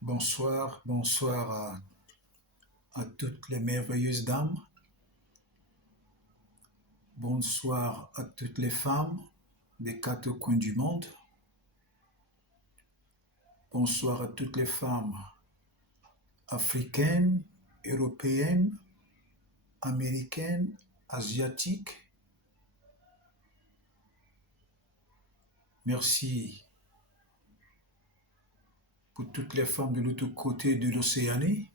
Bonsoir, bonsoir à toutes les merveilleuses dames. Bonsoir à toutes les femmes des quatre coins du monde. Bonsoir à toutes les femmes africaines, européennes, américaines, asiatiques. Merci pour toutes les femmes de l'autre côté de l'Océanie.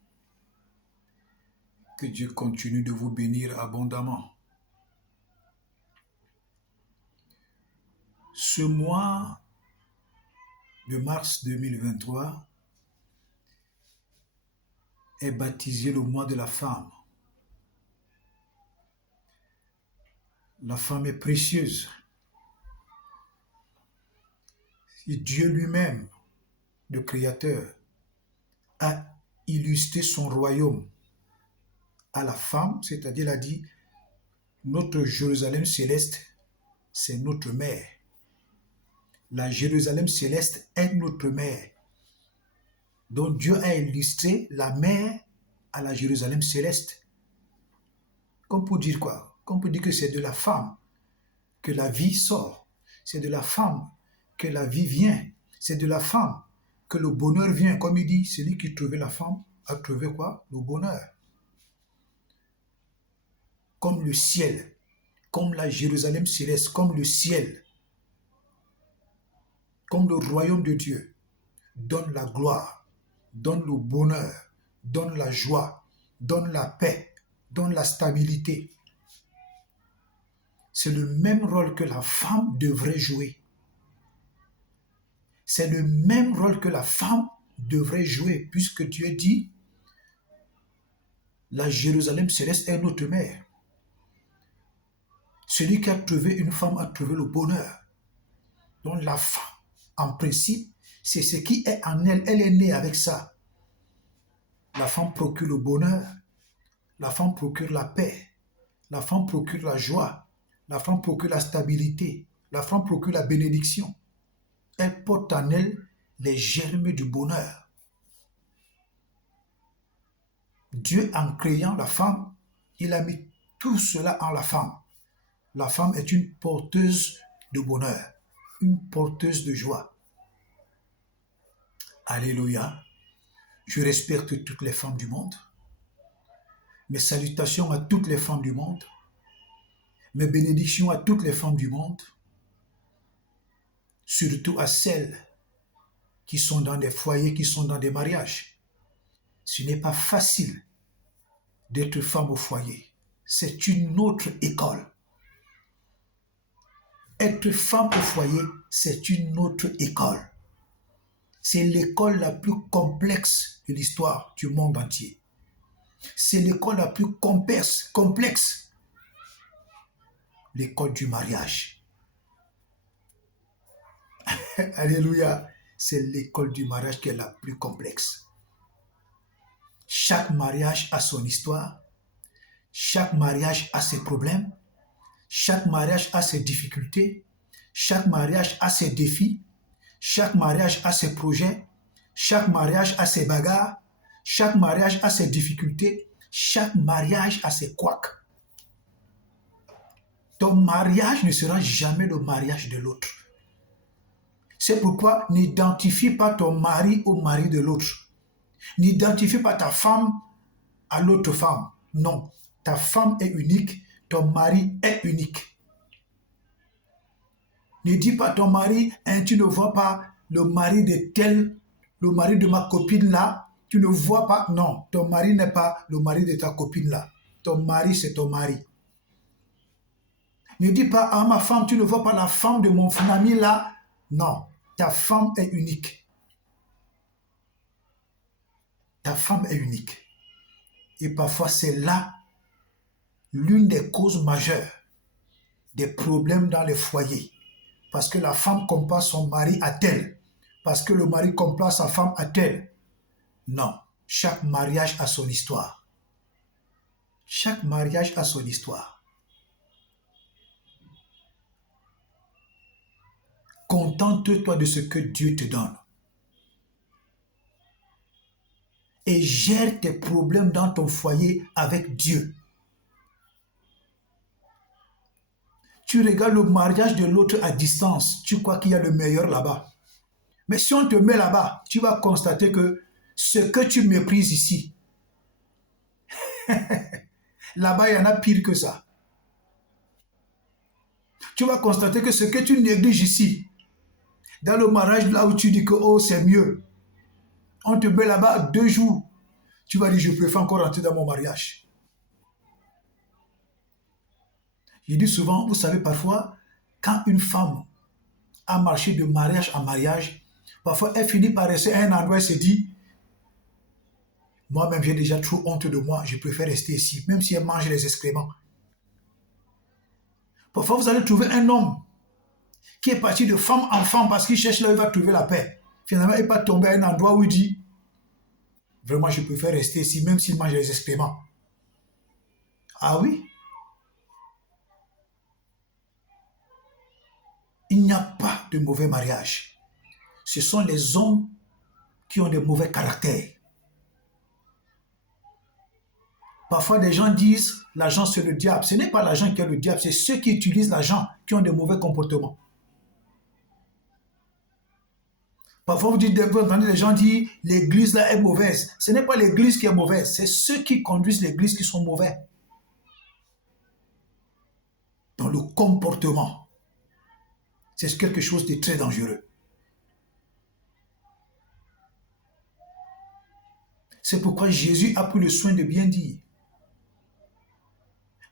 Que Dieu continue de vous bénir abondamment. Ce mois de mars 2023 est baptisé le mois de la femme. La femme est précieuse. Et Dieu lui-même, le Créateur, a illustré son royaume à la femme, c'est-à-dire il a dit, notre Jérusalem céleste, c'est notre mère. La Jérusalem céleste est notre mère. Donc Dieu a illustré la mère à la Jérusalem céleste. Comme pour dire quoi? Comme pour dire que c'est de la femme que la vie sort. C'est de la femme que la vie vient. C'est de la femme que le bonheur vient. Comme il dit, celui qui trouvait la femme a trouvé quoi? Le bonheur. Comme le ciel, comme la Jérusalem céleste, comme le ciel, comme le royaume de Dieu, donne la gloire, donne le bonheur, donne la joie, donne la paix, donne la stabilité. C'est le même rôle que la femme devrait jouer. C'est le même rôle que la femme devrait jouer, puisque Dieu dit, la Jérusalem céleste est notre mère. Celui qui a trouvé une femme a trouvé le bonheur. Donc la femme, en principe, c'est ce qui est en elle. Elle est née avec ça. La femme procure le bonheur. La femme procure la paix. La femme procure la joie. La femme procure la stabilité. La femme procure la bénédiction. Elle porte en elle les germes du bonheur. Dieu, en créant la femme, il a mis tout cela en la femme. La femme est une porteuse de bonheur, une porteuse de joie. Alléluia. Je respecte toutes les femmes du monde. Mes salutations à toutes les femmes du monde. Mes bénédictions à toutes les femmes du monde. Surtout à celles qui sont dans des foyers, qui sont dans des mariages. Ce n'est pas facile d'être femme au foyer. C'est une autre école. Être femme au foyer, c'est une autre école. C'est l'école la plus complexe de l'histoire du monde entier. C'est l'école la plus complexe, l'école du mariage. Alléluia, c'est l'école du mariage qui est la plus complexe. Chaque mariage a son histoire, chaque mariage a ses problèmes, chaque mariage a ses difficultés, chaque mariage a ses défis, chaque mariage a ses projets, chaque mariage a ses bagarres, chaque mariage a ses difficultés, chaque mariage a ses couacs. Ton mariage ne sera jamais le mariage de l'autre. C'est pourquoi n'identifie pas ton mari au mari de l'autre. N'identifie pas ta femme à l'autre femme. Non, ta femme est unique, ton mari est unique. Ne dis pas à ton mari, hein, tu ne vois pas le mari de tel, le mari de ma copine là, tu ne vois pas. Non, ton mari n'est pas le mari de ta copine là. Ton mari, c'est ton mari. Ne dis pas à ma femme, tu ne vois pas la femme de mon ami là. Non, ta femme est unique. Ta femme est unique. Et parfois, c'est là l'une des causes majeures des problèmes dans les foyers. Parce que la femme compare son mari à tel. Parce que le mari compare sa femme à tel. Non, chaque mariage a son histoire. Chaque mariage a son histoire. Contente-toi de ce que Dieu te donne. et gère tes problèmes dans ton foyer avec Dieu. Tu regardes le mariage de l'autre à distance, tu crois qu'il y a le meilleur là-bas. Mais si on te met là-bas, tu vas constater que ce que tu méprises ici, là-bas, il y en a pire que ça. Tu vas constater que ce que tu négliges ici, dans le mariage, là où tu dis que oh, c'est mieux, on te met là-bas 2 jours, tu vas dire je préfère encore rentrer dans mon mariage. Je dis souvent, vous savez, parfois, quand une femme a marché de mariage en mariage, parfois elle finit par rester à un endroit et se dit, moi-même j'ai déjà trop honte de moi, je préfère rester ici, même si elle mange les excréments. Parfois vous allez trouver un homme qui est parti de femme en femme parce qu'il cherche là où il va trouver la paix. Finalement, il n'est pas tombé à un endroit où il dit, vraiment je préfère rester ici, même s'il mange les excréments. Ah oui? Il n'y a pas de mauvais mariage. Ce sont les hommes qui ont de mauvais caractères. Parfois, des gens disent l'argent c'est le diable. Ce n'est pas l'argent qui est le diable, c'est ceux qui utilisent l'argent qui ont de mauvais comportements. Parfois, vous entendez les gens dire l'église là est mauvaise. Ce n'est pas l'église qui est mauvaise, c'est ceux qui conduisent l'église qui sont mauvais. Dans le comportement, c'est quelque chose de très dangereux. C'est pourquoi Jésus a pris le soin de bien dire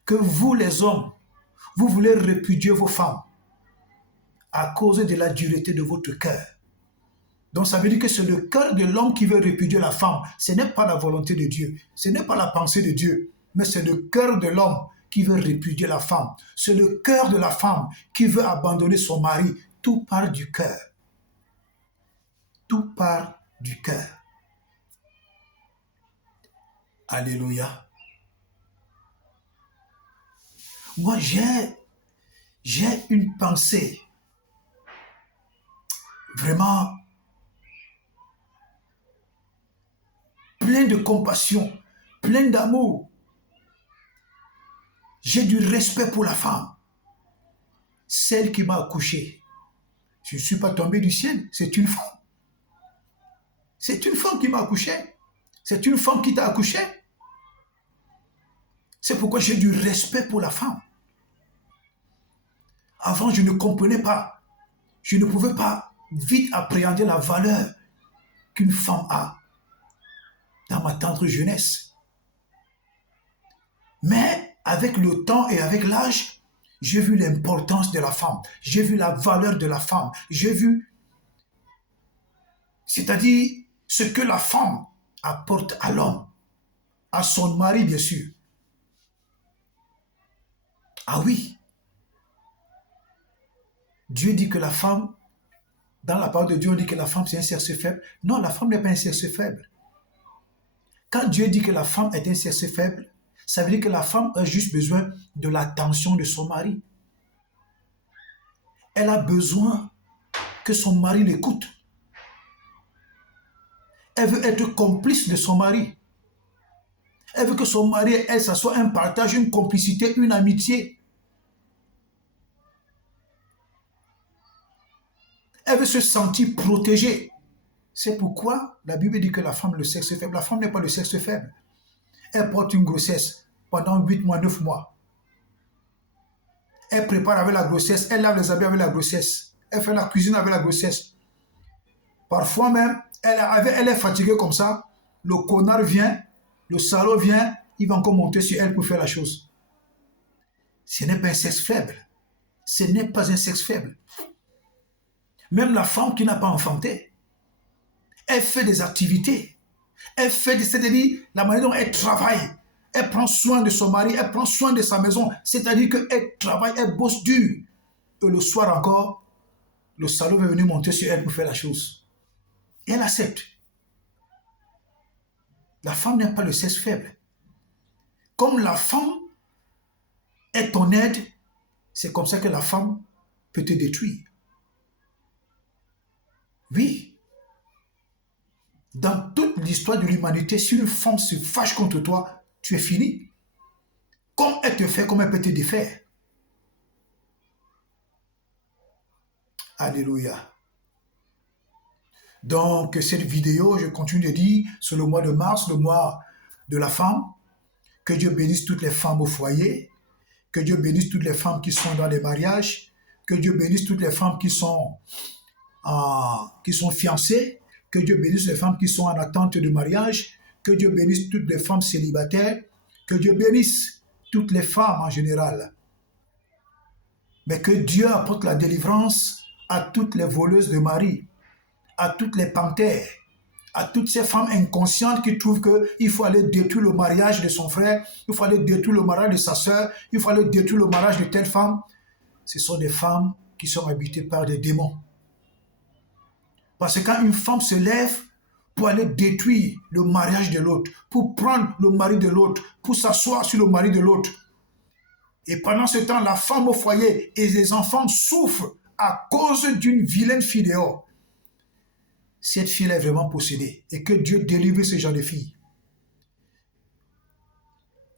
que vous les hommes, vous voulez répudier vos femmes à cause de la dureté de votre cœur. Donc ça veut dire que c'est le cœur de l'homme qui veut répudier la femme. Ce n'est pas la volonté de Dieu, ce n'est pas la pensée de Dieu, mais c'est le cœur de l'homme qui veut répudier la femme. C'est le cœur de la femme qui veut abandonner son mari. Tout part du cœur. Tout part du cœur. Alléluia. Moi, j'ai une pensée vraiment pleine de compassion, pleine d'amour. J'ai du respect pour la femme, celle qui m'a accouché. Je ne suis pas tombé du ciel, c'est une femme. C'est une femme qui m'a accouché. C'est une femme qui t'a accouché. C'est pourquoi j'ai du respect pour la femme. Avant, je ne comprenais pas. Je ne pouvais pas vite appréhender la valeur qu'une femme a dans ma tendre jeunesse. Mais avec le temps et avec l'âge, j'ai vu l'importance de la femme. J'ai vu la valeur de la femme. J'ai vu, c'est-à-dire ce que la femme apporte à l'homme, à son mari bien sûr. Ah oui, Dieu dit que la femme, dans la parole de Dieu, on dit que la femme c'est un sexe faible. Non, la femme n'est pas un sexe faible. Quand Dieu dit que la femme est un sexe faible, ça veut dire que la femme a juste besoin de l'attention de son mari. Elle a besoin que son mari l'écoute. Elle veut être complice de son mari. Elle veut que son mari et elle, ça soit un partage, une complicité, une amitié. Elle veut se sentir protégée. C'est pourquoi la Bible dit que la femme est le sexe faible. La femme n'est pas le sexe faible. Elle porte une grossesse pendant 8 mois, 9 mois. Elle prépare avec la grossesse, elle lave les habits avec la grossesse. Elle fait la cuisine avec la grossesse. Parfois même, elle est fatiguée comme ça. Le connard vient, le salaud vient, il va encore monter sur elle pour faire la chose. Ce n'est pas un sexe faible. Ce n'est pas un sexe faible. Même la femme qui n'a pas enfanté, elle fait des activités. Elle fait, c'est-à-dire la manière dont elle travaille. Elle prend soin de son mari, elle prend soin de sa maison. C'est-à-dire qu'elle travaille, elle bosse dur. Et le soir encore, le salaud va venir monter sur elle pour faire la chose. Et elle accepte. La femme n'est pas le sexe faible. Comme la femme est ton aide, c'est comme ça que la femme peut te détruire. Oui. Dans toute l'histoire de l'humanité, si une femme se fâche contre toi, tu es fini. Comme elle te fait, comme elle peut te défaire. Alléluia. Donc, cette vidéo, je continue de dire, c'est le mois de mars, le mois de la femme. Que Dieu bénisse toutes les femmes au foyer. Que Dieu bénisse toutes les femmes qui sont dans les mariages. Que Dieu bénisse toutes les femmes qui sont fiancées. Que Dieu bénisse les femmes qui sont en attente de mariage. Que Dieu bénisse toutes les femmes célibataires. Que Dieu bénisse toutes les femmes en général. Mais que Dieu apporte la délivrance à toutes les voleuses de mari, à toutes les panthères, à toutes ces femmes inconscientes qui trouvent qu'il faut aller détruire le mariage de son frère, il faut aller détruire le mariage de sa sœur, il faut aller détruire le mariage de telle femme. Ce sont des femmes qui sont habitées par des démons. Parce que quand une femme se lève pour aller détruire le mariage de l'autre, pour prendre le mari de l'autre, pour s'asseoir sur le mari de l'autre, et pendant ce temps, la femme au foyer et les enfants souffrent à cause d'une vilaine fille dehors. Cette fille est vraiment possédée. Et que Dieu délivre ce genre de filles.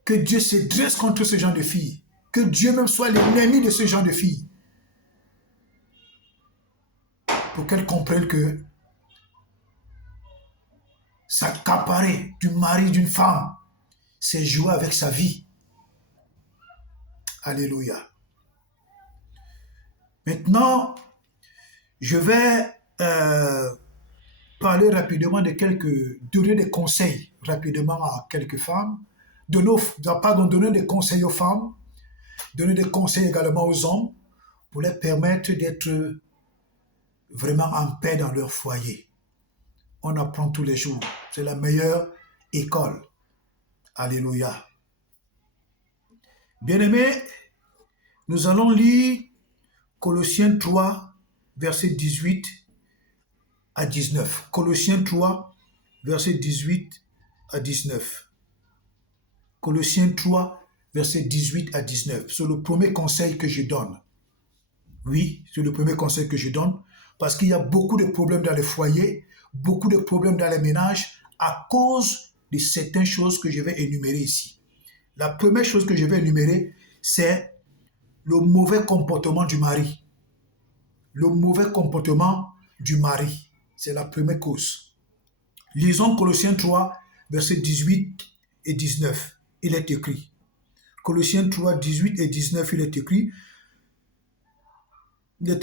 Que Dieu se dresse contre ce genre de filles. Que Dieu même soit l'ennemi de ce genre de filles. Pour qu'elles comprennent que s'accaparer du mari d'une femme, c'est jouer avec sa vie. Alléluia. Maintenant, je vais parler rapidement donner des conseils rapidement à quelques femmes, donner des conseils aux femmes, donner des conseils également aux hommes pour leur permettre d'être vraiment en paix dans leur foyer. On apprend tous les jours. C'est la meilleure école. Alléluia. Bien-aimés, nous allons lire Colossiens 3, versets 18 à 19. Colossiens 3, versets 18 à 19. Colossiens 3, versets 18 à 19. C'est le premier conseil que je donne. Oui, c'est le premier conseil que je donne parce qu'il y a beaucoup de problèmes dans les foyers, beaucoup de problèmes dans les ménages à cause de certaines choses que je vais énumérer ici. La première chose que je vais énumérer, c'est le mauvais comportement du mari. Le mauvais comportement du mari. C'est la première cause. Lisons Colossiens 3, versets 18 et 19. Il est écrit. Colossiens 3, 18 et 19, il est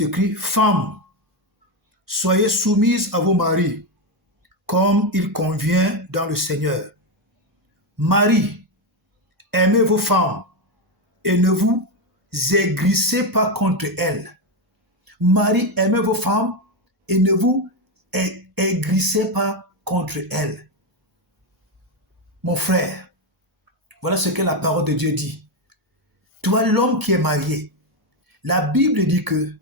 écrit, Femmes, soyez soumises à vos maris, comme il convient dans le Seigneur. Maris, aimez vos femmes et ne vous aigrissez pas contre elles. Maris, aimez vos femmes et ne vous aigrissez pas contre elles. Mon frère, voilà ce que la parole de Dieu dit. Toi, l'homme qui est marié, la Bible dit que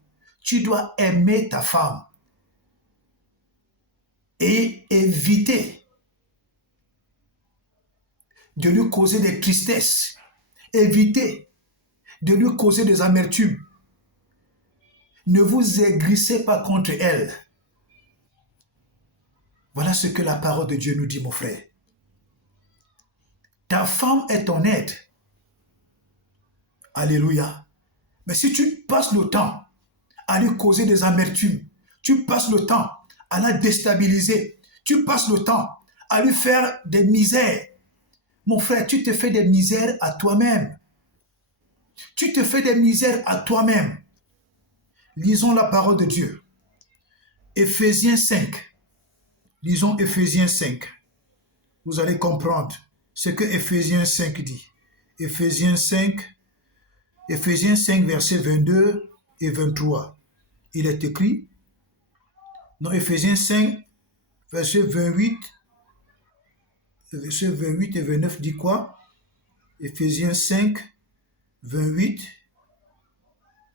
tu dois aimer ta femme et éviter de lui causer des tristesses, éviter de lui causer des amertumes. Ne vous aigrissez pas contre elle. Voilà ce que la parole de Dieu nous dit, mon frère. Ta femme est ton aide. Alléluia. Mais si tu passes le temps à lui causer des amertumes, tu passes le temps à la déstabiliser, tu passes le temps à lui faire des misères, mon frère, tu te fais des misères à toi-même. Tu te fais des misères à toi-même. Lisons la parole de Dieu. Éphésiens 5. Lisons Éphésiens 5. Vous allez comprendre ce que Éphésiens 5 dit. Éphésiens 5, versets 22 et 23. Il est écrit, dans Éphésiens 5, versets 28 et 29 dit quoi? Éphésiens 5, 28.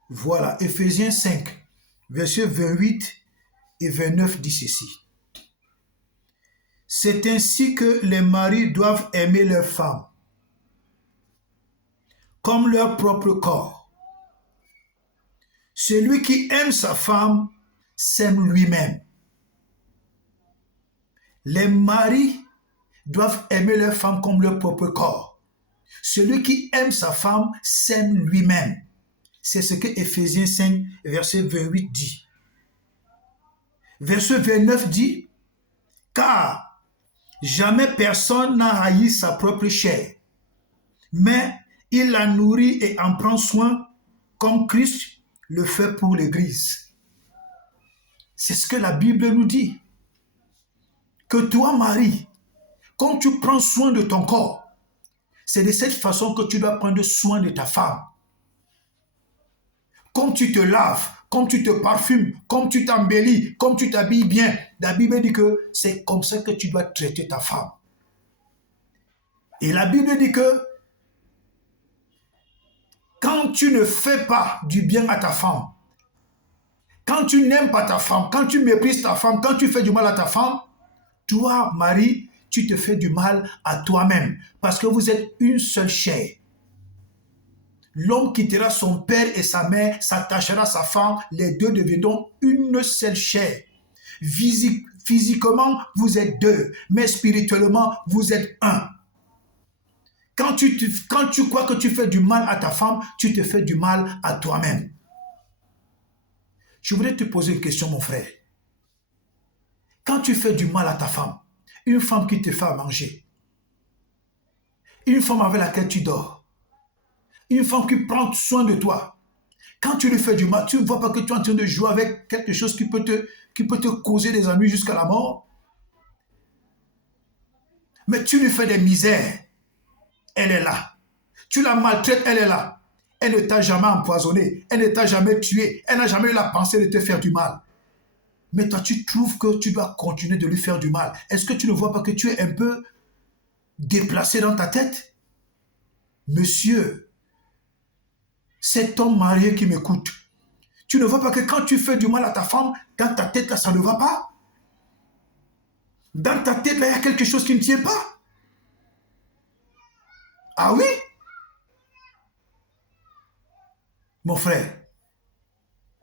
Voilà, Éphésiens 5, versets 28 et 29 dit ceci. C'est ainsi que les maris doivent aimer leurs femmes, comme leur propre corps. Celui qui aime sa femme s'aime lui-même. Les maris doivent aimer leur femme comme leur propre corps. Celui qui aime sa femme s'aime lui-même. C'est ce que Éphésiens 5, verset 28 dit. Verset 29 dit, car jamais personne n'a haï sa propre chair, mais il la nourrit et en prend soin comme Christ le fait pour l'Église. C'est ce que la Bible nous dit. Que toi, Marie, quand tu prends soin de ton corps, c'est de cette façon que tu dois prendre soin de ta femme. Comme tu te laves, comme tu te parfumes, comme tu t'embellis, comme tu t'habilles bien, la Bible dit que c'est comme ça que tu dois traiter ta femme. Et la Bible dit que quand tu ne fais pas du bien à ta femme, quand tu n'aimes pas ta femme, quand tu méprises ta femme, quand tu fais du mal à ta femme, toi, Marie, tu te fais du mal à toi-même parce que vous êtes une seule chair. L'homme quittera son père et sa mère, s'attachera à sa femme, les deux deviendront une seule chair. Physiquement, vous êtes deux, mais spirituellement, vous êtes un. Quand tu crois que tu fais du mal à ta femme, tu te fais du mal à toi-même. Je voudrais te poser une question, mon frère. Quand tu fais du mal à ta femme, une femme qui te fait à manger, une femme avec laquelle tu dors, une femme qui prend soin de toi, quand tu lui fais du mal, tu ne vois pas que tu es en train de jouer avec quelque chose qui peut te causer des ennuis jusqu'à la mort. Mais tu lui fais des misères, elle est là. Tu la maltraites, elle est là. Elle ne t'a jamais empoisonné, elle ne t'a jamais tué, elle n'a jamais eu la pensée de te faire du mal. Mais toi, tu trouves que tu dois continuer de lui faire du mal. Est-ce que tu ne vois pas que tu es un peu déplacé dans ta tête? Monsieur, cet homme marié qui m'écoute, tu ne vois pas que quand tu fais du mal à ta femme, dans ta tête, là, ça ne va pas? Dans ta tête, là, il y a quelque chose qui ne tient pas. Ah oui? Mon frère,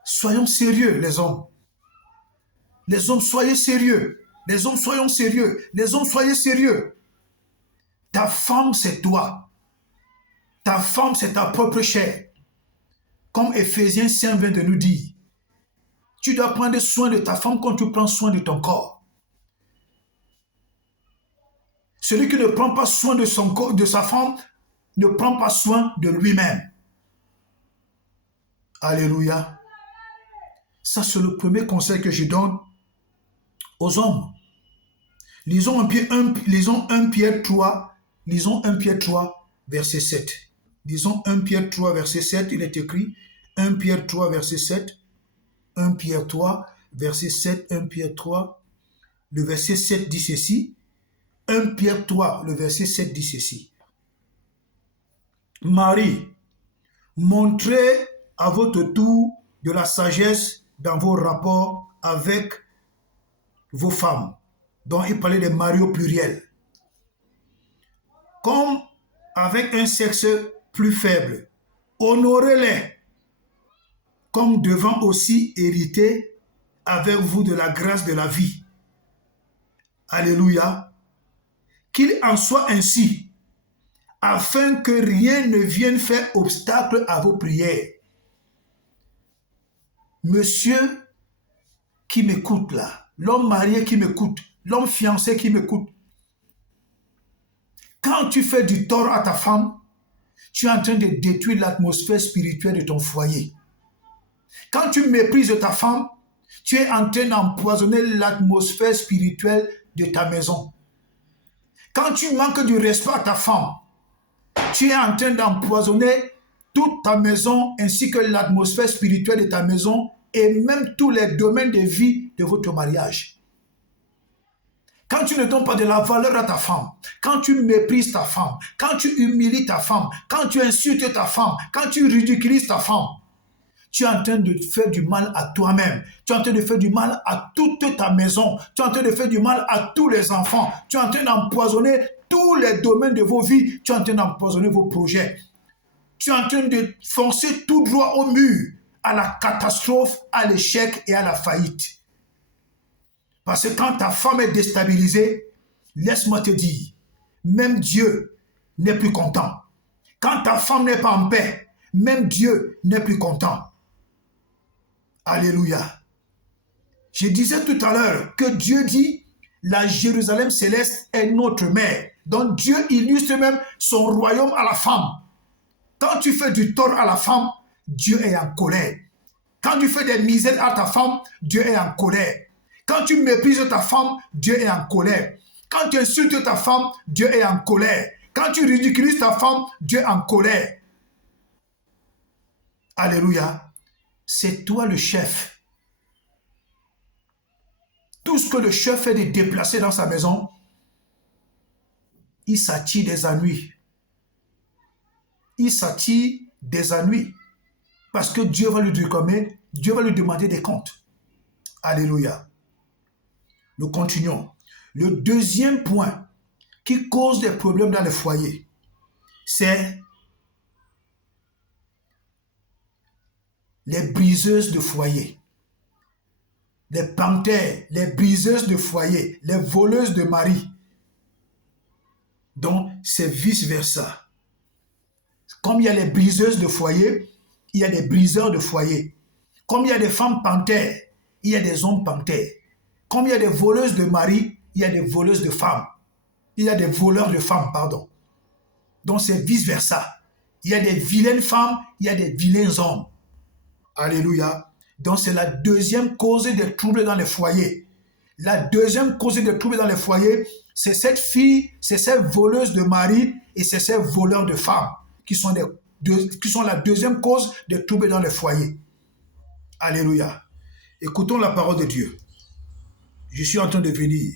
soyons sérieux, les hommes. Les hommes, soyez sérieux. Les hommes, soyons sérieux. Les hommes, soyez sérieux. Ta femme, c'est toi. Ta femme, c'est ta propre chair. Comme Éphésiens 5 vient de nous dire. Tu dois prendre soin de ta femme quand tu prends soin de ton corps. Celui qui ne prend pas soin de son corps, de sa femme, ne prend pas soin de lui-même. Alléluia. Ça, c'est le premier conseil que je donne aux hommes. Lisons 1 Pierre 3, lisons 1 Pierre 3, verset 7. Lisons 1 Pierre 3, verset 7, il est écrit 1 Pierre 3, verset 7, 1 Pierre 3, verset 7, 1 Pierre 3, le verset 7 dit ceci, 1 Pierre 3, le verset 7 dit ceci. Marie, montrez à votre tour de la sagesse dans vos rapports avec vos femmes, dont il parlait des maris au pluriel. Comme avec un sexe plus faible, honorez-les, comme devant aussi hériter avec vous de la grâce de la vie. Alléluia. Qu'il en soit ainsi, afin que rien ne vienne faire obstacle à vos prières. Monsieur qui m'écoute là, l'homme marié qui m'écoute, l'homme fiancé qui m'écoute, quand tu fais du tort à ta femme, tu es en train de détruire l'atmosphère spirituelle de ton foyer. Quand tu méprises ta femme, tu es en train d'empoisonner l'atmosphère spirituelle de ta maison. Quand tu manques du respect à ta femme, tu es en train d'empoisonner toute ta maison ainsi que l'atmosphère spirituelle de ta maison et même tous les domaines de vie de votre mariage. Quand tu ne donnes pas de la valeur à ta femme, quand tu méprises ta femme, quand tu humilies ta femme, quand tu insultes ta femme, quand tu ridiculises ta femme, tu es en train de faire du mal à toi-même. Tu es en train de faire du mal à toute ta maison. Tu es en train de faire du mal à tous les enfants. Tu es en train d'empoisonner tous les domaines de vos vies. Tu es en train d'empoisonner vos projets. Tu es en train de foncer tout droit au mur, à la catastrophe, à l'échec et à la faillite. Parce que quand ta femme est déstabilisée, laisse-moi te dire, même Dieu n'est plus content. Quand ta femme n'est pas en paix, même Dieu n'est plus content. Alléluia. Je disais tout à l'heure que Dieu dit, la Jérusalem céleste est notre mère. Donc Dieu illustre même son royaume à la femme. Quand tu fais du tort à la femme, Dieu est en colère. Quand tu fais des misères à ta femme, Dieu est en colère. Quand tu méprises ta femme, Dieu est en colère. Quand tu insultes ta femme, Dieu est en colère. Quand tu ridiculises ta femme, Dieu est en colère. Alléluia. C'est toi le chef. Tout ce que le chef fait de déplacer dans sa maison, il s'attire des ennuis. Il s'attire des ennuis. Parce que Dieu va lui réclamer, Dieu va lui demander des comptes. Alléluia. Nous continuons. Le deuxième point qui cause des problèmes dans le foyer, c'est les briseuses de foyer. Les panthères, les briseuses de foyer, les voleuses de mari. Donc, c'est vice-versa. Comme il y a les briseuses de foyer, il y a des briseurs de foyer. Comme il y a des femmes panthères, il y a des hommes panthères. Comme il y a des voleuses de mari, il y a des voleuses de femmes. Il y a des voleurs de femmes, pardon. Donc c'est vice-versa. Il y a des vilaines femmes, il y a des vilains hommes. Alléluia. Donc c'est la deuxième cause des troubles dans les foyers. La deuxième cause des troubles dans les foyers, c'est cette fille, c'est cette voleuse de mari et c'est ces voleurs de femmes qui sont la deuxième cause des troubles dans les foyers. Alléluia. Écoutons la parole de Dieu. Je suis en train de venir.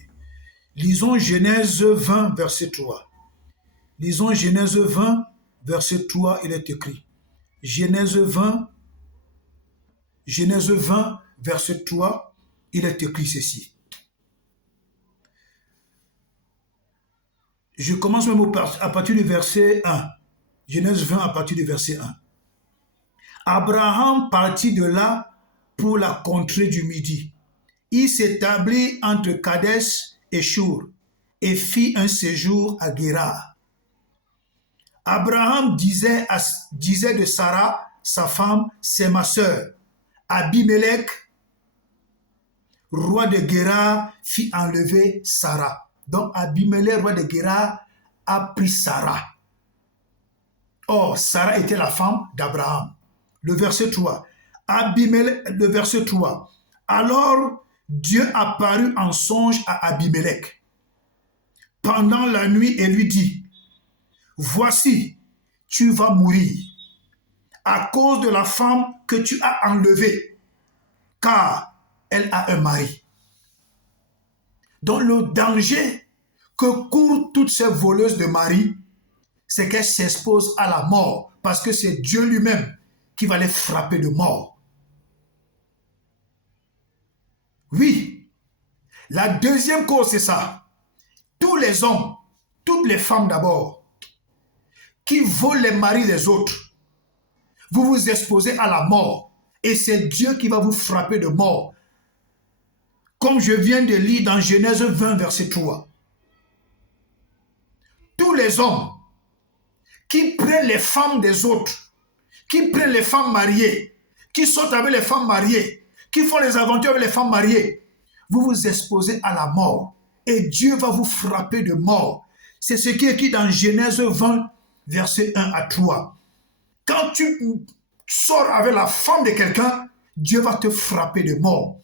Lisons Genèse 20, verset 3. Lisons Genèse 20, verset 3, il est écrit. Genèse 20, verset 3, il est écrit ceci. Je commence même à partir du verset 1. Genèse 20 à partir du verset 1. Abraham partit de là pour la contrée du Midi. Il s'établit entre Kadès et Shur et fit un séjour à Guérar. Abraham disait de Sarah, sa femme, c'est ma sœur. Abimelech, roi de Guérar, fit enlever Sarah. Donc Abimelech, roi de Guérar, a pris Sarah. Or, Sarah était la femme d'Abraham. Le verset 3. Le verset 3. Alors, Dieu apparut en songe à Abimelech pendant la nuit et lui dit, voici, tu vas mourir à cause de la femme que tu as enlevée, car elle a un mari. Donc le danger que courent toutes ces voleuses de mari, c'est qu'elles s'exposent à la mort, parce que c'est Dieu lui-même qui va les frapper de mort. Oui, la deuxième cause, c'est ça. Tous les hommes, toutes les femmes d'abord, qui volent les maris des autres, vous vous exposez à la mort. Et c'est Dieu qui va vous frapper de mort. Comme je viens de lire dans Genèse 20, verset 3. Tous les hommes qui prennent les femmes des autres, qui prennent les femmes mariées, qui sortent avec les femmes mariées, qui font les aventures avec les femmes mariées, vous vous exposez à la mort. Et Dieu va vous frapper de mort. C'est ce qui est écrit dans Genèse 20, verset 1 à 3. Quand tu sors avec la femme de quelqu'un, Dieu va te frapper de mort.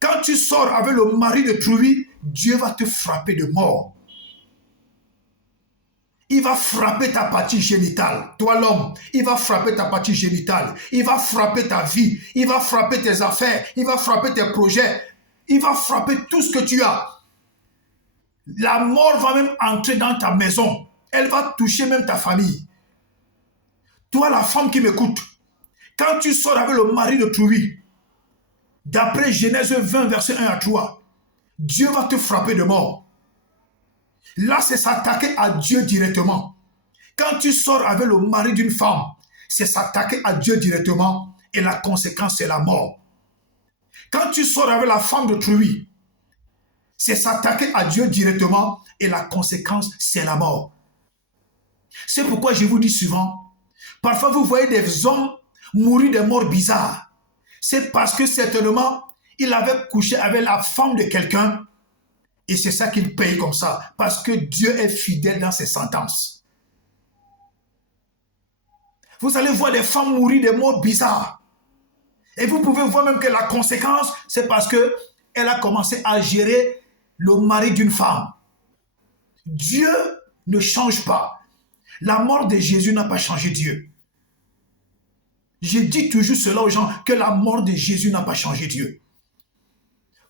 Quand tu sors avec le mari de trui, Dieu va te frapper de mort. Il va frapper ta partie génitale. Toi l'homme, il va frapper ta partie génitale. Il va frapper ta vie. Il va frapper tes affaires. Il va frapper tes projets. Il va frapper tout ce que tu as. La mort va même entrer dans ta maison. Elle va toucher même ta famille. Toi la femme qui m'écoute, quand tu sors avec le mari de trui, d'après Genèse 20, verset 1 à 3, Dieu va te frapper de mort. Là, c'est s'attaquer à Dieu directement. Quand tu sors avec le mari d'une femme, c'est s'attaquer à Dieu directement et la conséquence, c'est la mort. Quand tu sors avec la femme de trui, C'est s'attaquer à Dieu directement et la conséquence, c'est la mort. C'est pourquoi je vous dis souvent, parfois vous voyez des hommes mourir de morts bizarres. C'est parce que certainement, il avait couché avec la femme de quelqu'un et c'est ça qu'il paye comme ça. Parce que Dieu est fidèle dans ses sentences. Vous allez voir des femmes mourir de morts bizarres. Et vous pouvez voir même que la conséquence, c'est parce qu'elle a commencé à gérer le mari d'une femme. Dieu ne change pas. La mort de Jésus n'a pas changé Dieu. Je dis toujours cela aux gens, que la mort de Jésus n'a pas changé Dieu.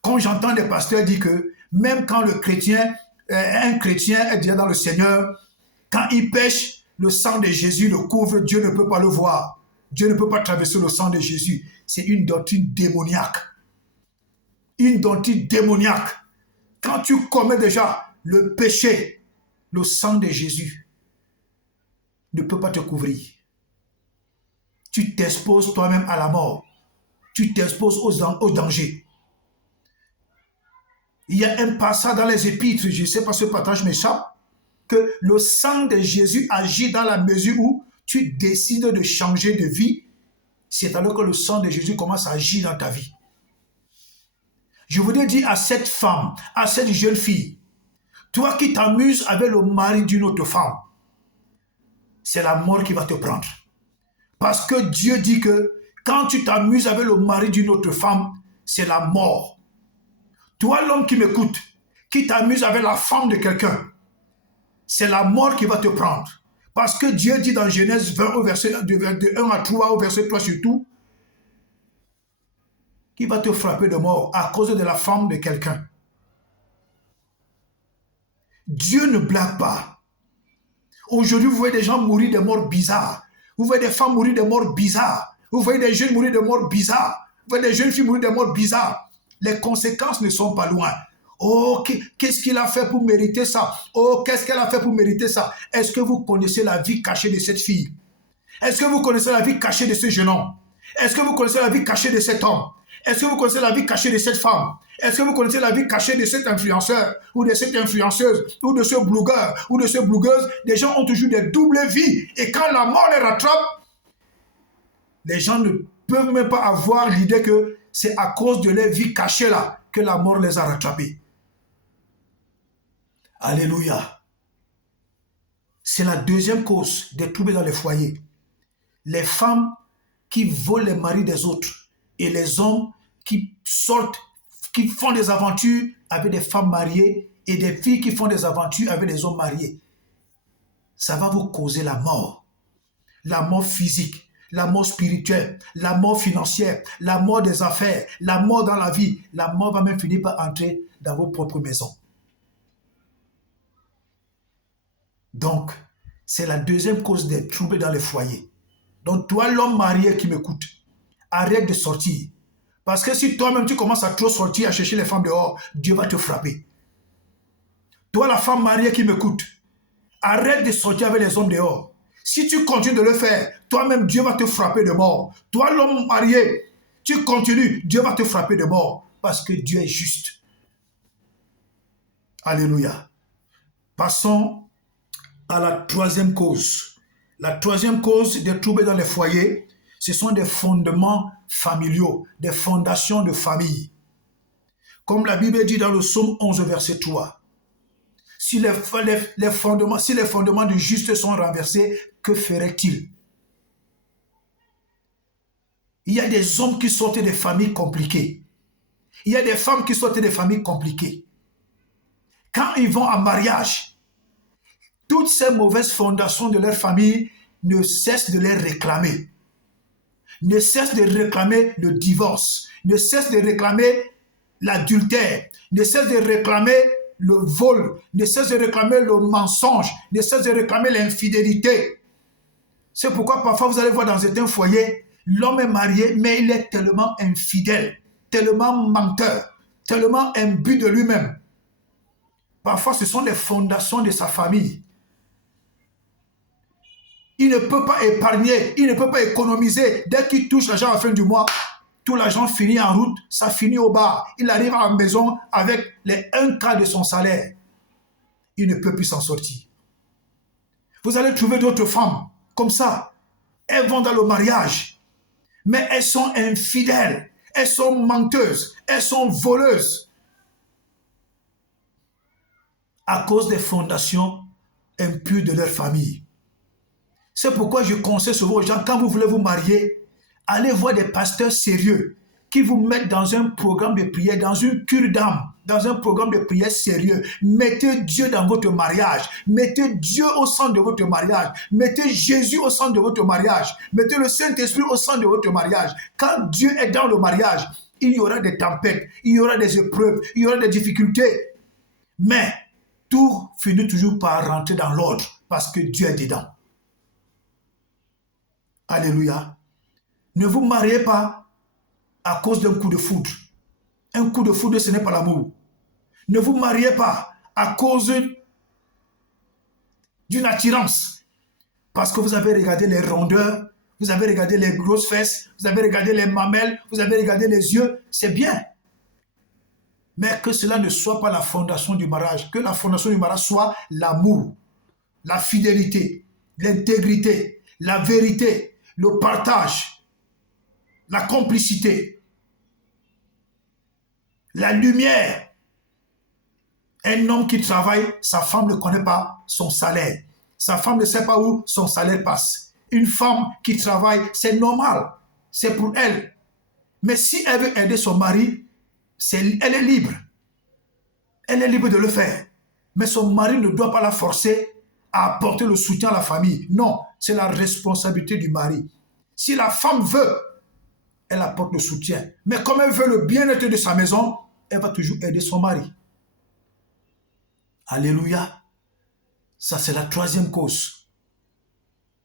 Quand j'entends des pasteurs dire que même quand un chrétien est déjà dans le Seigneur, quand il pêche, le sang de Jésus le couvre, Dieu ne peut pas le voir. Dieu ne peut pas traverser le sang de Jésus. C'est une doctrine démoniaque. Une doctrine démoniaque. Quand tu commets déjà le péché, le sang de Jésus ne peut pas te couvrir. Tu t'exposes toi-même à la mort. Tu t'exposes au danger. Il y a un passage dans les Épîtres, je ne sais pas ce passage m'échappe, que le sang de Jésus agit dans la mesure où tu décides de changer de vie. C'est alors que le sang de Jésus commence à agir dans ta vie. Je voudrais dire à cette femme, à cette jeune fille, toi qui t'amuses avec le mari d'une autre femme, c'est la mort qui va te prendre. Parce que Dieu dit que quand tu t'amuses avec le mari d'une autre femme, c'est la mort. Toi, l'homme qui m'écoute, qui t'amuse avec la femme de quelqu'un, c'est la mort qui va te prendre. Parce que Dieu dit dans Genèse 20, au verset de 1 à 3, au verset 3 surtout, qu'il va te frapper de mort à cause de la femme de quelqu'un. Dieu ne blague pas. Aujourd'hui, vous voyez des gens mourir de morts bizarres. Vous voyez des femmes mourir de morts bizarres. Vous voyez des jeunes mourir de morts bizarres. Vous voyez des jeunes filles mourir de morts bizarres. Les conséquences ne sont pas loin. Oh, qu'est-ce qu'il a fait pour mériter ça? Oh, qu'est-ce qu'elle a fait pour mériter ça? Est-ce que vous connaissez la vie cachée de cette fille? Est-ce que vous connaissez la vie cachée de ce jeune homme? Est-ce que vous connaissez la vie cachée de cet homme? Est-ce que vous connaissez la vie cachée de cette femme? Est-ce que vous connaissez la vie cachée de cet influenceur ou de cette influenceuse ou de ce blogueur ou de cette blogueuse? Les gens ont toujours des doubles vies. Et quand la mort les rattrape, les gens ne peuvent même pas avoir l'idée que c'est à cause de leur vie cachée là que la mort les a rattrapés. Alléluia. C'est la deuxième cause des troubles dans les foyers. Les femmes qui volent les maris des autres et les hommes qui sortent, qui font des aventures avec des femmes mariées et des filles qui font des aventures avec des hommes mariés. Ça va vous causer la mort physique, la mort spirituelle, la mort financière, la mort des affaires, la mort dans la vie. La mort va même finir par entrer dans vos propres maisons. Donc, c'est la deuxième cause des troubles dans les foyers. Donc, toi, l'homme marié qui m'écoute, arrête de sortir. Parce que si toi-même, tu commences à trop sortir, à chercher les femmes dehors, Dieu va te frapper. Toi, la femme mariée qui m'écoute, arrête de sortir avec les hommes dehors. Si tu continues de le faire, toi-même, Dieu va te frapper de mort. Toi, l'homme marié, tu continues, Dieu va te frapper de mort. Parce que Dieu est juste. Alléluia. Passons à la troisième cause. La troisième cause des troubles dans les foyers, ce sont des fondements familiaux, des fondations de famille. Comme la Bible dit dans le psaume 11, verset 3. Si les fondements du juste sont renversés, que ferait-il? Il y a des hommes qui sortent des familles compliquées. Il y a des femmes qui sortent des familles compliquées. Quand ils vont en mariage, toutes ces mauvaises fondations de leur famille ne cessent de les réclamer. Ne cessent de réclamer le divorce. Ne cessent de réclamer l'adultère. Ne cessent de réclamer le vol. Ne cessent de réclamer le mensonge. Ne cessent de réclamer l'infidélité. C'est pourquoi parfois vous allez voir dans certains foyers, l'homme est marié, mais il est tellement infidèle, tellement menteur, tellement imbu de lui-même. Parfois, ce sont les fondations de sa famille. Il ne peut pas épargner, il ne peut pas économiser. Dès qu'il touche l'argent à la fin du mois, tout l'argent finit en route, ça finit au bar. Il arrive à la maison avec les 1/4 de son salaire. Il ne peut plus s'en sortir. Vous allez trouver d'autres femmes comme ça. Elles vont dans le mariage, mais elles sont infidèles, elles sont menteuses, elles sont voleuses à cause des fondations impures de leur famille. C'est pourquoi je conseille souvent aux gens, quand vous voulez vous marier, allez voir des pasteurs sérieux qui vous mettent dans un programme de prière, dans une cure d'âme, dans un programme de prière sérieux. Mettez Dieu dans votre mariage. Mettez Dieu au centre de votre mariage. Mettez Jésus au centre de votre mariage. Mettez le Saint-Esprit au centre de votre mariage. Quand Dieu est dans le mariage, il y aura des tempêtes, il y aura des épreuves, il y aura des difficultés. Mais tout finit toujours par rentrer dans l'ordre parce que Dieu est dedans. Alléluia. Ne vous mariez pas à cause d'un coup de foudre. Un coup de foudre, ce n'est pas l'amour. Ne vous mariez pas à cause d'une attirance. Parce que vous avez regardé les rondeurs, vous avez regardé les grosses fesses, vous avez regardé les mamelles, vous avez regardé les yeux. C'est bien. Mais que cela ne soit pas la fondation du mariage. Que la fondation du mariage soit l'amour, la fidélité, l'intégrité, la vérité, le partage, la complicité, la lumière. Un homme qui travaille, sa femme ne connaît pas son salaire. Sa femme ne sait pas où son salaire passe. Une femme qui travaille, c'est normal. C'est pour elle. Mais si elle veut aider son mari, elle est libre. Elle est libre de le faire. Mais son mari ne doit pas la forcer à apporter le soutien à la famille. Non, c'est la responsabilité du mari. Si la femme veut, elle apporte le soutien. Mais comme elle veut le bien-être de sa maison, elle va toujours aider son mari. Alléluia. Ça, c'est la troisième cause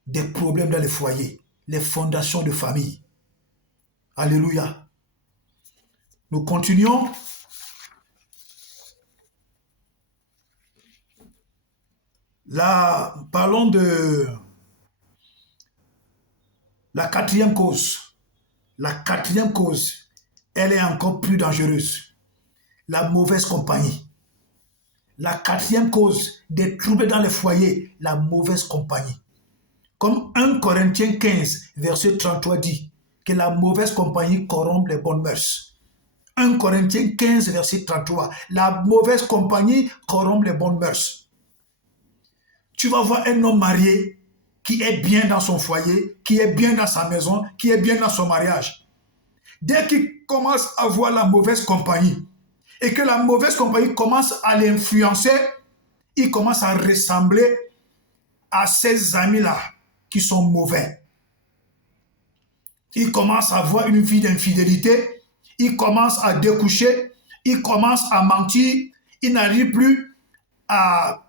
des problèmes dans les foyers, les fondations de famille. Alléluia. Nous continuons. Là, parlons de la quatrième cause. La quatrième cause, elle est encore plus dangereuse. La mauvaise compagnie. La quatrième cause des troubles dans les foyers, la mauvaise compagnie. Comme 1 Corinthiens 15, verset 33 dit, que la mauvaise compagnie corrompt les bonnes mœurs. 1 Corinthiens 15, verset 33, la mauvaise compagnie corrompt les bonnes mœurs. Tu vas voir un homme marié qui est bien dans son foyer, qui est bien dans sa maison, qui est bien dans son mariage. Dès qu'il commence à voir la mauvaise compagnie, et que la mauvaise compagnie commence à l'influencer, il commence à ressembler à ces amis-là qui sont mauvais. Il commence à avoir une vie d'infidélité, il commence à découcher, il commence à mentir, il n'arrive plus à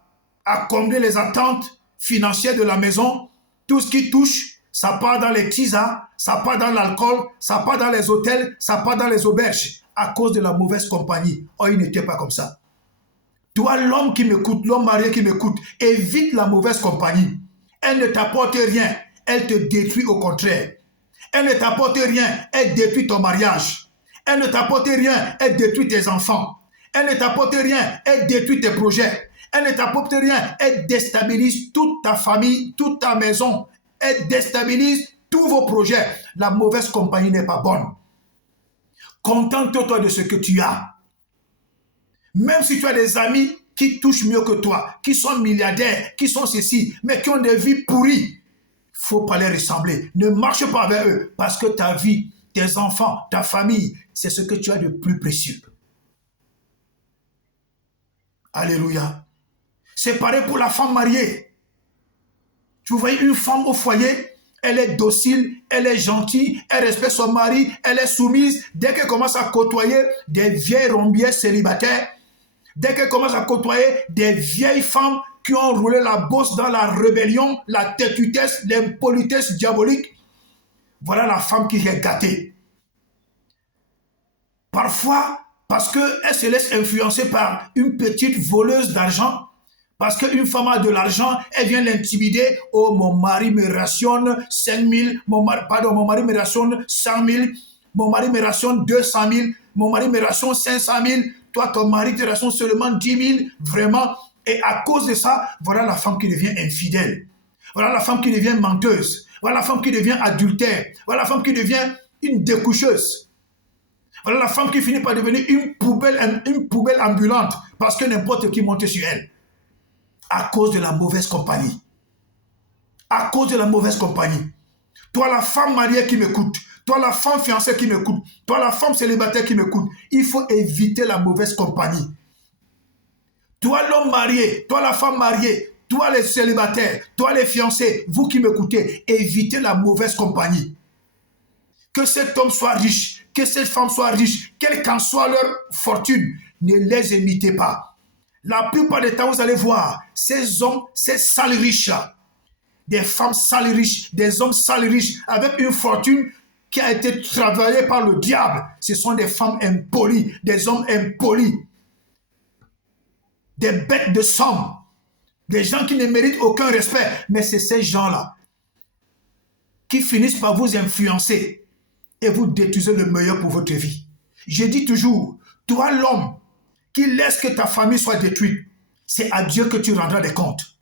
combler les attentes financières de la maison. Tout ce qui touche, ça part dans les tisas, ça part dans l'alcool, ça part dans les hôtels, ça part dans les auberges. À cause de la mauvaise compagnie. Oh, il n'était pas comme ça. Toi, l'homme qui m'écoute, l'homme marié qui m'écoute, évite la mauvaise compagnie. Elle ne t'apporte rien, elle te détruit au contraire. Elle ne t'apporte rien, elle détruit ton mariage. Elle ne t'apporte rien, elle détruit tes enfants. Elle ne t'apporte rien, elle détruit tes projets. Elle ne t'apporte rien, elle déstabilise toute ta famille, toute ta maison. Elle déstabilise tous vos projets. La mauvaise compagnie n'est pas bonne. Contente-toi de ce que tu as. Même si tu as des amis qui touchent mieux que toi, qui sont milliardaires, qui sont ceci, mais qui ont des vies pourries, il ne faut pas les ressembler. Ne marche pas avec eux, parce que ta vie, tes enfants, ta famille, c'est ce que tu as de plus précieux. Alléluia. C'est pareil pour la femme mariée. Tu vois une femme au foyer, elle est docile, elle est gentille, elle respecte son mari, elle est soumise. Dès qu'elle commence à côtoyer des vieilles rombières célibataires, dès qu'elle commence à côtoyer des vieilles femmes qui ont roulé la bosse dans la rébellion, la têtutesse, l'impolitesse diabolique, voilà la femme qui est gâtée. Parfois, parce qu'elle se laisse influencer par une petite voleuse d'argent, parce qu'une femme a de l'argent, elle vient l'intimider. Oh, mon mari me rationne 5 000, mon mari me rationne 100 000. mon mari me rationne 200 000, mon mari me rationne 500 000, toi, ton mari te rationne seulement 10 000, vraiment. Et à cause de ça, voilà la femme qui devient infidèle. Voilà la femme qui devient menteuse. Voilà la femme qui devient adultère. Voilà la femme qui devient une découcheuse. Voilà la femme qui finit par devenir une poubelle ambulante parce que n'importe qui monte sur elle. À cause de la mauvaise compagnie. À cause de la mauvaise compagnie. Toi, la femme mariée qui m'écoute, toi, la femme fiancée qui m'écoute, toi, la femme célibataire qui m'écoute, il faut éviter la mauvaise compagnie. Toi, l'homme marié, toi, la femme mariée, toi, les célibataires, toi, les fiancés, vous qui m'écoutez, évitez la mauvaise compagnie. Que cet homme soit riche, que cette femme soit riche, quelle qu'en soit leur fortune, ne les imitez pas. La plupart des temps, vous allez voir, ces hommes, ces sales riches, des femmes sales riches, des hommes sales riches, avec une fortune qui a été travaillée par le diable. Ce sont des femmes impolies, des hommes impolis, des bêtes de somme, des gens qui ne méritent aucun respect. Mais c'est ces gens-là qui finissent par vous influencer et vous détruisez le meilleur pour votre vie. Je dis toujours, toi l'homme qui laisse que ta famille soit détruite, c'est à Dieu que tu rendras des comptes.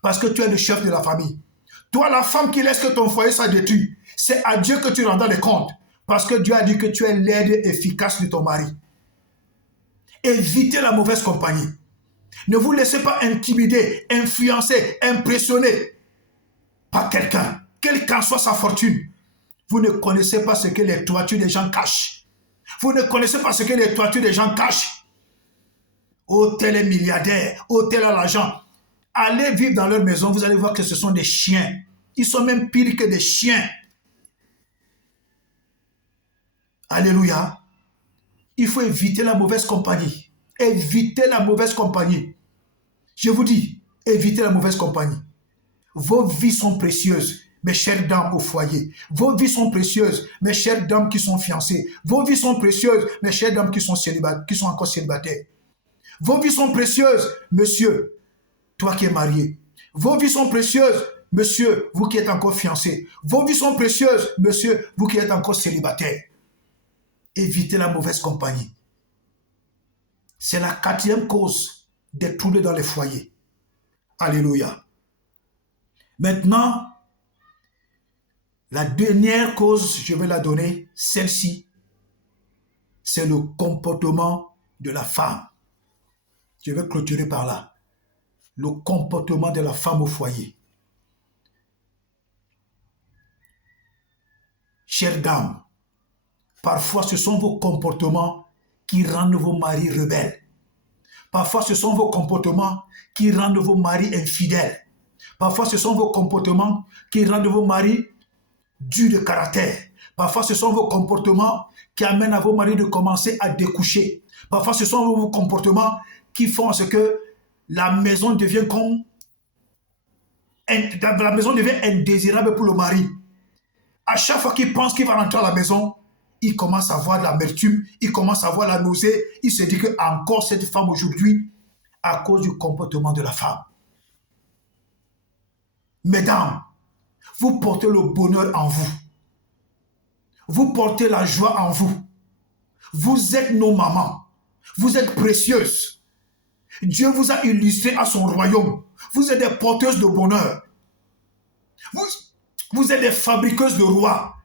Parce que tu es le chef de la famille. Toi la femme qui laisse que ton foyer soit détruit, c'est à Dieu que tu rendras des comptes. Parce que Dieu a dit que tu es l'aide efficace de ton mari. Évitez la mauvaise compagnie. Ne vous laissez pas intimider, influencer, impressionner par quelqu'un, quelle qu'en soit sa fortune. Vous ne connaissez pas ce que les toitures des gens cachent. Vous ne connaissez pas ce que les toitures des gens cachent. Oh, tel est milliardaire, oh, tel a l'argent. Allez vivre dans leur maison, vous allez voir que ce sont des chiens. Ils sont même pires que des chiens. Alléluia. Il faut éviter la mauvaise compagnie. Évitez la mauvaise compagnie. Je vous dis, évitez la mauvaise compagnie. Vos vies sont précieuses. Mes chères dames au foyer, vos vies sont précieuses, mes chères dames qui sont fiancées. Vos vies sont précieuses, mes chères dames qui sont encore célibataires. Vos vies sont précieuses, monsieur, toi qui es marié. Vos vies sont précieuses, monsieur, vous qui êtes encore fiancé. Vos vies sont précieuses, monsieur, vous qui êtes encore célibataire. Évitez la mauvaise compagnie. C'est la 4e cause des troubles dans les foyers. Alléluia. Maintenant, la dernière cause, je vais la donner, celle-ci, c'est le comportement de la femme. Je vais clôturer par là. Le comportement de la femme au foyer. Chères dames, parfois ce sont vos comportements qui rendent vos maris rebelles. Parfois ce sont vos comportements qui rendent vos maris infidèles. Parfois ce sont vos comportements qui rendent vos maris durs de caractère. Parfois, ce sont vos comportements qui amènent à vos maris de commencer à découcher. Parfois, ce sont vos comportements qui font ce que la maison devient indésirable pour le mari. À chaque fois qu'il pense qu'il va rentrer à la maison, il commence à avoir de l'amertume, il commence à avoir la nausée. Il se dit que encore cette femme aujourd'hui, à cause du comportement de la femme. Mesdames, vous portez le bonheur en vous. Vous portez la joie en vous. Vous êtes nos mamans. Vous êtes précieuses. Dieu vous a illustré à son royaume. Vous êtes des porteuses de bonheur. Vous êtes des fabriqueuses de rois.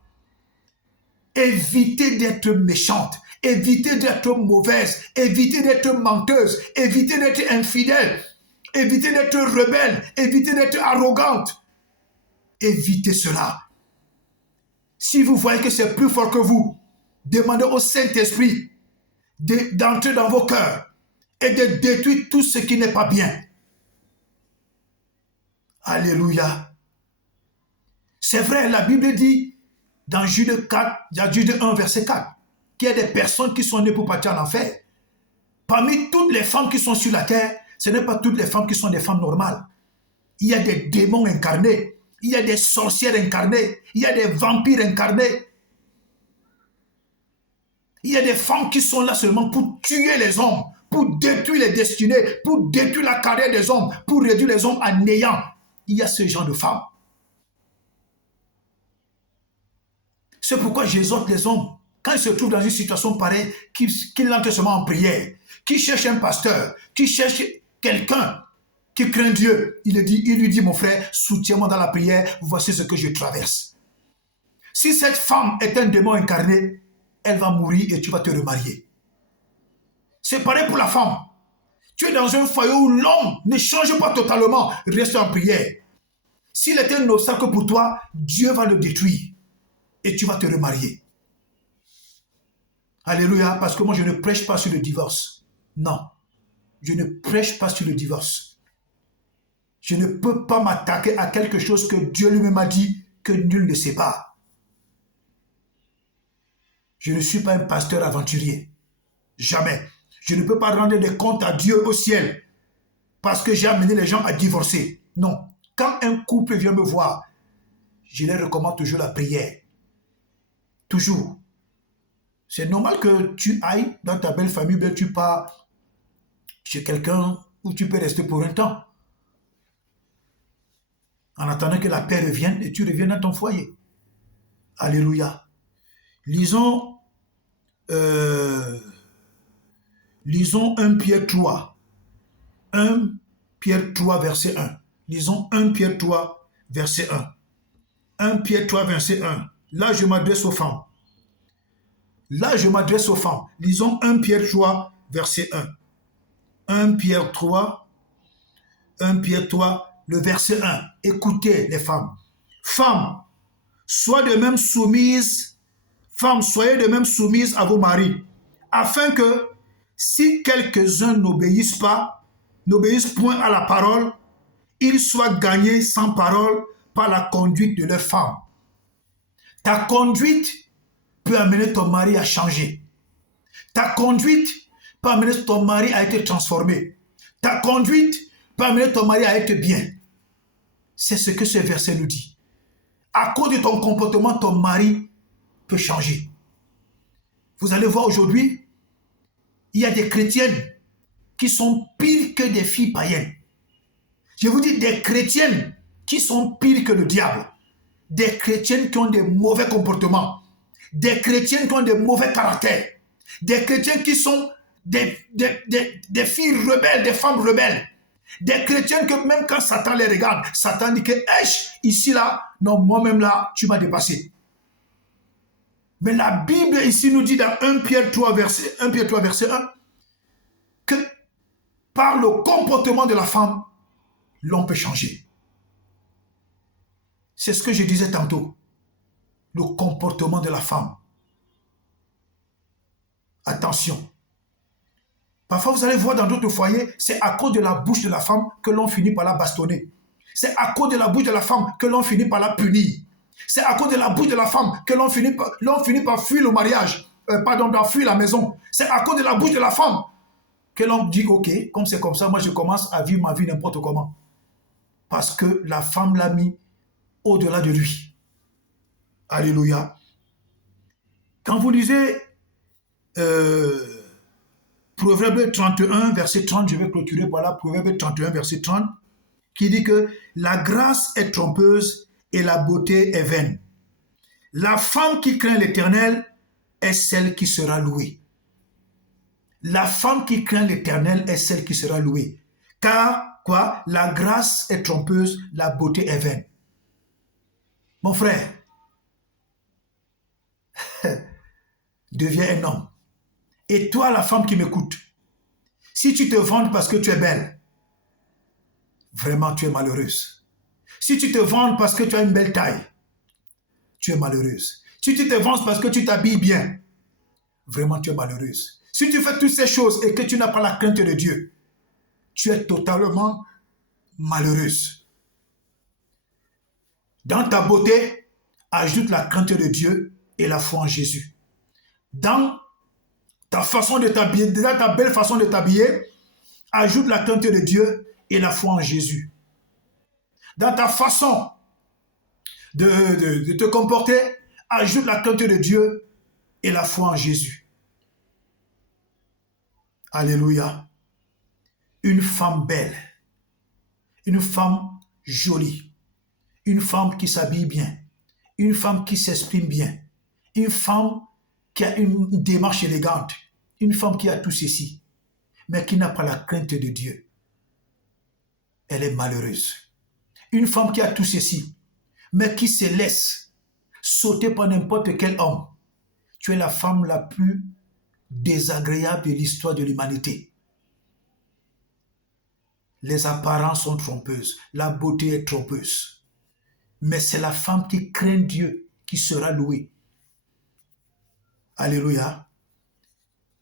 Évitez d'être méchantes. Évitez d'être mauvaises. Évitez d'être menteuses. Évitez d'être infidèles. Évitez d'être rebelles. Évitez d'être arrogantes. Évitez cela. Si vous voyez que c'est plus fort que vous, demandez au Saint-Esprit d'entrer dans vos cœurs et de détruire tout ce qui n'est pas bien. Alléluia. C'est vrai, la Bible dit dans Jude 1, verset 4, qu'il y a des personnes qui sont nées pour partir en enfer. Parmi toutes les femmes qui sont sur la terre, ce n'est pas toutes les femmes qui sont des femmes normales. Il y a des démons incarnés. Il y a des sorcières incarnées. Il y a des vampires incarnés. Il y a des femmes qui sont là seulement pour tuer les hommes, pour détruire les destinées, pour détruire la carrière des hommes, pour réduire les hommes à néant. Il y a ce genre de femmes. C'est pourquoi j'exhorte les hommes quand il se trouve dans une situation pareille, qu'il entre seulement en prière, qu'il cherche un pasteur, qu'il cherche quelqu'un qui craint Dieu, il lui dit, mon frère, soutiens-moi dans la prière, voici ce que je traverse. Si cette femme est un démon incarné, elle va mourir et tu vas te remarier. C'est pareil pour la femme. Tu es dans un foyer où l'homme ne change pas totalement, reste en prière. S'il est un obstacle pour toi, Dieu va le détruire et tu vas te remarier. Alléluia, parce que moi je ne prêche pas sur le divorce. Non, je ne prêche pas sur le divorce. Je ne peux pas m'attaquer à quelque chose que Dieu lui-même a dit que nul ne sait pas. Je ne suis pas un pasteur aventurier. Jamais. Je ne peux pas rendre des comptes à Dieu au ciel parce que j'ai amené les gens à divorcer. Non. Quand un couple vient me voir, je leur recommande toujours la prière. Toujours. C'est normal que tu ailles dans ta belle famille, mais tu pars chez quelqu'un où tu peux rester pour un temps. En attendant que la paix revienne et tu reviennes dans ton foyer. Alléluia. Lisons 1 Pierre 3. 1 Pierre 3, verset 1. Lisons 1 Pierre 3, verset 1. 1 Pierre 3, verset 1. Là, je m'adresse aux femmes. Là, je m'adresse aux femmes. Lisons 1 Pierre 3, verset 1. 1 Pierre 3, le verset 1. Écoutez les femmes. Femmes, soyez de même soumises à vos maris, afin que, si quelques-uns n'obéissent point à la parole, ils soient gagnés sans parole par la conduite de leurs femmes. Ta conduite peut amener ton mari à changer. Ta conduite peut amener ton mari à être transformé. Ta conduite peut amener ton mari à être bien. C'est ce que ce verset nous dit. À cause de ton comportement, ton mari peut changer. Vous allez voir aujourd'hui, il y a des chrétiennes qui sont pires que des filles païennes. Je vous dis des chrétiennes qui sont pires que le diable. Des chrétiennes qui ont des mauvais comportements. Des chrétiennes qui ont des mauvais caractères. Des chrétiennes qui sont des filles rebelles, des femmes rebelles. Des chrétiennes que même quand Satan les regarde, Satan dit que, ici là, non, moi-même là, tu m'as dépassé. Mais la Bible ici nous dit dans 1 Pierre 3, verset 1, que par le comportement de la femme, l'homme peut changer. C'est ce que je disais tantôt. Le comportement de la femme. Attention. Parfois, vous allez voir dans d'autres foyers, c'est à cause de la bouche de la femme que l'on finit par la bastonner. C'est à cause de la bouche de la femme que l'on finit par la punir. C'est à cause de la bouche de la femme que l'on finit par fuir le mariage. Fuir la maison. C'est à cause de la bouche de la femme que l'on dit, ok, comme c'est comme ça, moi je commence à vivre ma vie n'importe comment. Parce que la femme l'a mis au-delà de lui. Alléluia. Quand vous lisez Proverbe 31, verset 30, je vais clôturer par là, Proverbe 31, verset 30, qui dit que la grâce est trompeuse et la beauté est vaine. La femme qui craint l'Éternel est celle qui sera louée. La femme qui craint l'Éternel est celle qui sera louée. Car, quoi? La grâce est trompeuse, la beauté est vaine. Mon frère, deviens un homme. Et toi, la femme qui m'écoute, si tu te vantes parce que tu es belle, vraiment tu es malheureuse. Si tu te vantes parce que tu as une belle taille, tu es malheureuse. Si tu te vantes parce que tu t'habilles bien, vraiment tu es malheureuse. Si tu fais toutes ces choses et que tu n'as pas la crainte de Dieu, tu es totalement malheureuse. Dans ta beauté, ajoute la crainte de Dieu et la foi en Jésus. Dans ta façon de t'habiller, dans ta belle façon de t'habiller, ajoute la crainte de Dieu et la foi en Jésus. Dans ta façon de te comporter, ajoute la crainte de Dieu et la foi en Jésus. Alléluia. Une femme belle, une femme jolie, une femme qui s'habille bien, une femme qui s'exprime bien, une femme qui a une démarche élégante, une femme qui a tout ceci, mais qui n'a pas la crainte de Dieu, elle est malheureuse. Une femme qui a tout ceci, mais qui se laisse sauter par n'importe quel homme, tu es la femme la plus désagréable de l'histoire de l'humanité. Les apparences sont trompeuses, la beauté est trompeuse. Mais c'est la femme qui craint Dieu qui sera louée. Alléluia.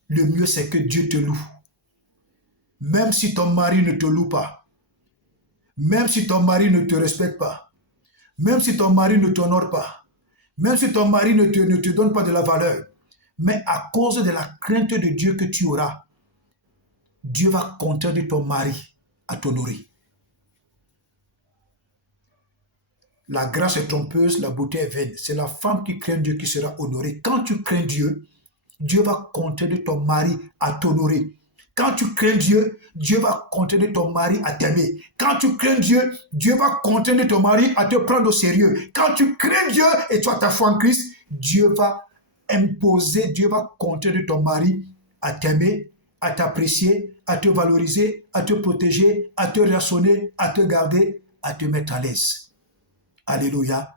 Le mieux, c'est que Dieu te loue. Même si ton mari ne te loue pas, même si ton mari ne te respecte pas, même si ton mari ne t'honore pas, même si ton mari ne te donne pas de la valeur, mais à cause de la crainte de Dieu que tu auras, Dieu va compter de ton mari à t'honorer. La grâce est trompeuse, la beauté est vaine. C'est la femme qui craint Dieu qui sera honorée. Quand tu crains Dieu, Dieu va compter de ton mari à t'honorer. Quand tu crains Dieu, Dieu va compter de ton mari à t'aimer. Quand tu crains Dieu, Dieu va compter de ton mari à te prendre au sérieux. Quand tu crains Dieu et tu as ta foi en Christ, Dieu va imposer, Dieu va compter de ton mari à t'aimer, à t'apprécier, à te valoriser, à te protéger, à te raisonner, à te garder, à te mettre à l'aise. Alléluia.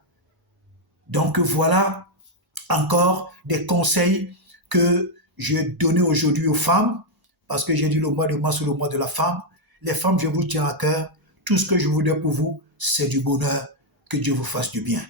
Donc voilà encore des conseils que j'ai donnés aujourd'hui aux femmes, parce que j'ai dit le mois de mars, c'est le mois de la femme. Les femmes, je vous tiens à cœur. Tout ce que je voudrais pour vous, c'est du bonheur. Que Dieu vous fasse du bien.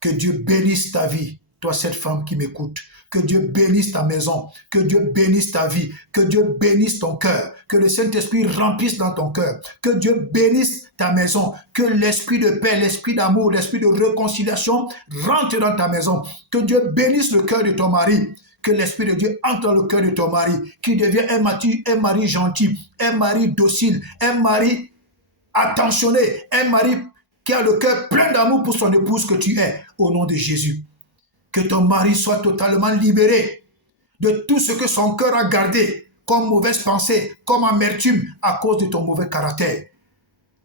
Que Dieu bénisse ta vie, toi cette femme qui m'écoute. Que Dieu bénisse ta maison, que Dieu bénisse ta vie, que Dieu bénisse ton cœur, que le Saint-Esprit remplisse dans ton cœur, que Dieu bénisse ta maison, que l'esprit de paix, l'esprit d'amour, l'esprit de réconciliation rentre dans ta maison, que Dieu bénisse le cœur de ton mari, que l'Esprit de Dieu entre dans le cœur de ton mari, qui devient un mari gentil, un mari docile, un mari attentionné, un mari qui a le cœur plein d'amour pour son épouse que tu es, au nom de Jésus. Que ton mari soit totalement libéré de tout ce que son cœur a gardé comme mauvaise pensée, comme amertume à cause de ton mauvais caractère.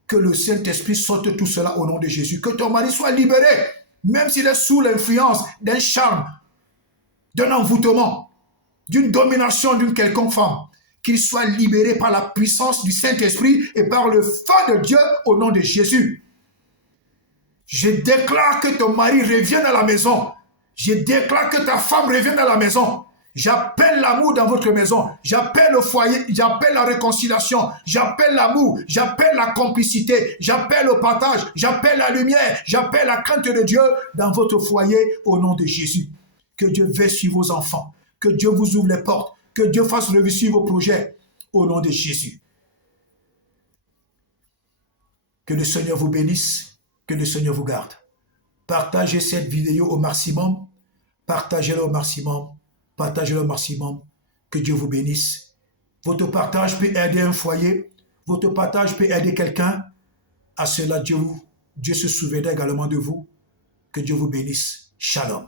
Que le Saint-Esprit sorte tout cela au nom de Jésus. Que ton mari soit libéré, même s'il est sous l'influence d'un charme, d'un envoûtement, d'une domination d'une quelconque femme. Qu'il soit libéré par la puissance du Saint-Esprit et par le feu de Dieu au nom de Jésus. Je déclare que ton mari revienne à la maison. Je déclare que ta femme revienne à la maison. J'appelle l'amour dans votre maison. J'appelle le foyer. J'appelle la réconciliation. J'appelle l'amour. J'appelle la complicité. J'appelle le partage. J'appelle la lumière. J'appelle la crainte de Dieu dans votre foyer au nom de Jésus. Que Dieu veille sur vos enfants. Que Dieu vous ouvre les portes. Que Dieu fasse réussir vos projets au nom de Jésus. Que le Seigneur vous bénisse. Que le Seigneur vous garde. Partagez cette vidéo au maximum. Partagez-la au maximum. Partagez-le au maximum. Que Dieu vous bénisse. Votre partage peut aider un foyer. Votre partage peut aider quelqu'un. À cela, Dieu se souviendra également de vous. Que Dieu vous bénisse. Shalom.